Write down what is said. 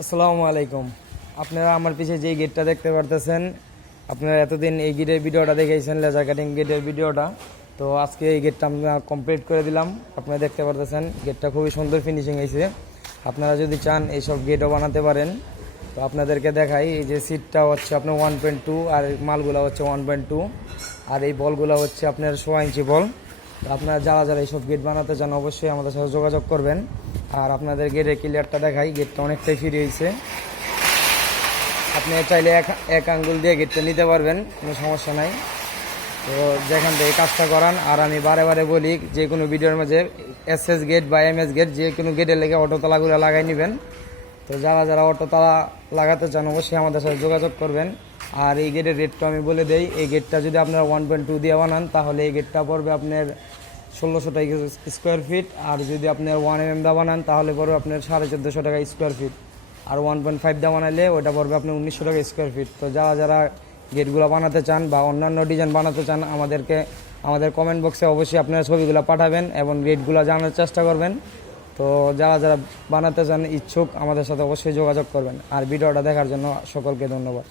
আসসালামু আলাইকুম। আপনারা আমার পিছে যে গেটটা দেখতে পারতেছেন, আপনারা এতদিন এই গেটের ভিডিওটা দেখেছেন লেজার কাটিং গেটের ভিডিওটা। তো আজকে এই গেটটা আমরা কমপ্লিট করে দিলাম। আপনারা দেখতে পারতেছেন গেটটা খুবই সুন্দর ফিনিশিং হয়েছে আপনারা যদি চান এইসব গেটও বানাতে পারেন। তো আপনাদেরকে দেখাই, এই যে সিটটা হচ্ছে আপনার ওয়ান পয়েন্ট টু আর মালগুলো হচ্ছে ওয়ান পয়েন্ট টু আর এই বলগুলো হচ্ছে আপনার সোয়া ইঞ্চি বল। তো আপনারা যারা যারা এইসব গেট বানাতে চান, অবশ্যই আমাদের সাথে যোগাযোগ করবেন। আর আপনাদের গেটের ক্লিয়ারটা দেখাই গেটটা অনেকটাই ফ্রি হয়েছে। আপনি চাইলে এক এক আঙ্গুল দিয়ে গেটটা নিতে পারবেন, কোনো সমস্যা নাই। তো যেখান থেকে কাজটা করান, আর আমি বারে বারে বলি, যে কোনো ভিডিওর মাঝে এস এস গেট বা এম এস গেট যে কোনো গেটের লেগে অটো তালাগুলো লাগাই নেবেন। তো যারা যারা অটো তালা লাগাতে চান, অবশ্যই আমাদের সাথে যোগাযোগ করবেন। আর এই গেটের রেটটা আমি বলে দেই, এই গেটটা যদি আপনারা ওয়ান পয়েন্ট টু দিয়ে বানান, তাহলে এই গেটটা পড়বে আপনার ষোলোশো টাকা স্কোয়ার ফিট আর যদি আপনার ওয়ান এম এম দা বানান তাহলে পড়বে আপনার সাড়ে চোদ্দোশো টাকা স্কোয়ার ফিট আর ওয়ান পয়েন্ট ফাইভ দা বানাইলে ওটা পড়বে আপনার উনিশশো টাকা স্কোয়ার ফিট তো যারা যারা গেটগুলো বানাতে চান বা অন্যান্য ডিজাইন বানাতে চান, আমাদেরকে, আমাদের কমেন্ট বক্সে অবশ্যই আপনারা ছবিগুলো পাঠাবেন এবং রেটগুলো জানার চেষ্টা করবেন। তো যারা যারা বানাতে চান ইচ্ছুক, আমাদের সাথে অবশ্যই যোগাযোগ করবেন। আর ভিডিওটা দেখার জন্য সকলকে ধন্যবাদ।